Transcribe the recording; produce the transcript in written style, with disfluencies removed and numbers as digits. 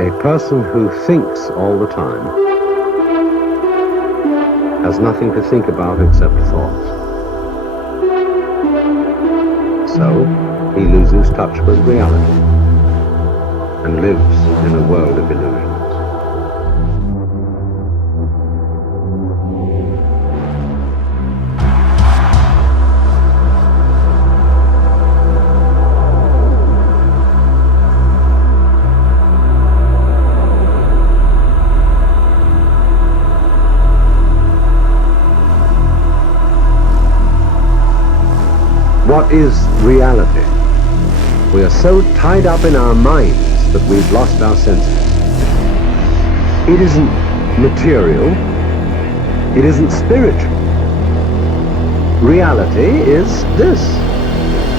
A person who thinks all the time has nothing to think about except thoughts. So he loses touch with reality and lives in a world of illusions. What is reality? We are so tied up in our minds that we've lost our senses. It isn't material. It isn't spiritual. Reality is this.